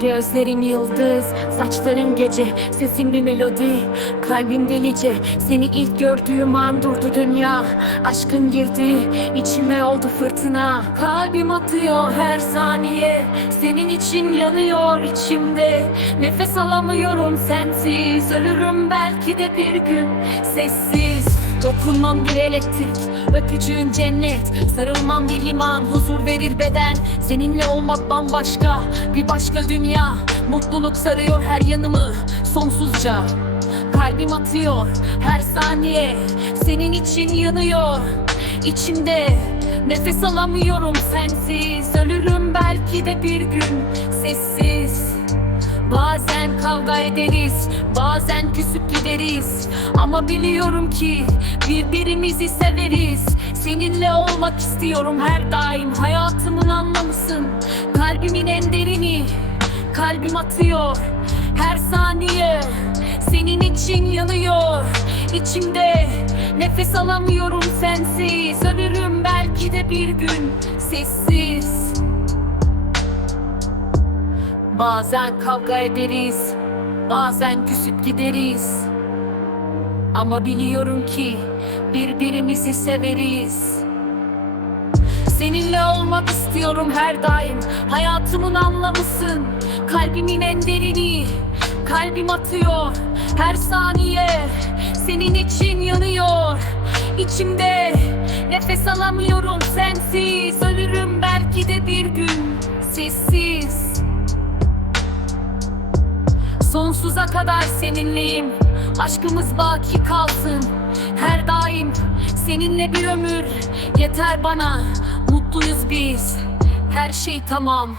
Gözlerim yıldız, saçlarım gece Sesim bir melodi, kalbim delice Seni ilk gördüğüm an durdu dünya. Aşkın girdi, içime oldu fırtına. Kalbim atıyor her saniye Senin için yanıyor içimde. Nefes alamıyorum sensiz Ölürüm belki de bir gün Sessiz. Dokunmam bir elektrik Öpücüğün cennet Sarılmam bir liman Huzur verir beden. Seninle olmak bambaşka Bir başka dünya. Mutluluk sarıyor her yanımı Sonsuzca. Kalbim atıyor her saniye Senin için yanıyor. İçimde Nefes alamıyorum sensiz. Ölürüm belki de bir gün Sessiz. Bazen kavga ederiz, bazen küsüp gideriz. Ama biliyorum ki birbirimizi severiz. Seninle olmak istiyorum her daim. Hayatımın anlamısın, kalbimin en derini. Kalbim atıyor. Her saniye Senin için yanıyor. İçimde nefes alamıyorum sensiz. Ölürüm belki de bir gün sessiz. Bazen kavga ederiz, bazen küsüp gideriz. Ama biliyorum ki birbirimizi severiz. Seninle olmak istiyorum her daim. Hayatımın anlamısın, kalbimin en derini. Kalbim atıyor her saniye. Senin için yanıyor. İçimde nefes alamıyorum sensiz. Sonsuza kadar seninleyim. Aşkımız baki kalsın. Her daim seninle bir ömür. Yeter bana. Mutluyuz biz. Her şey tamam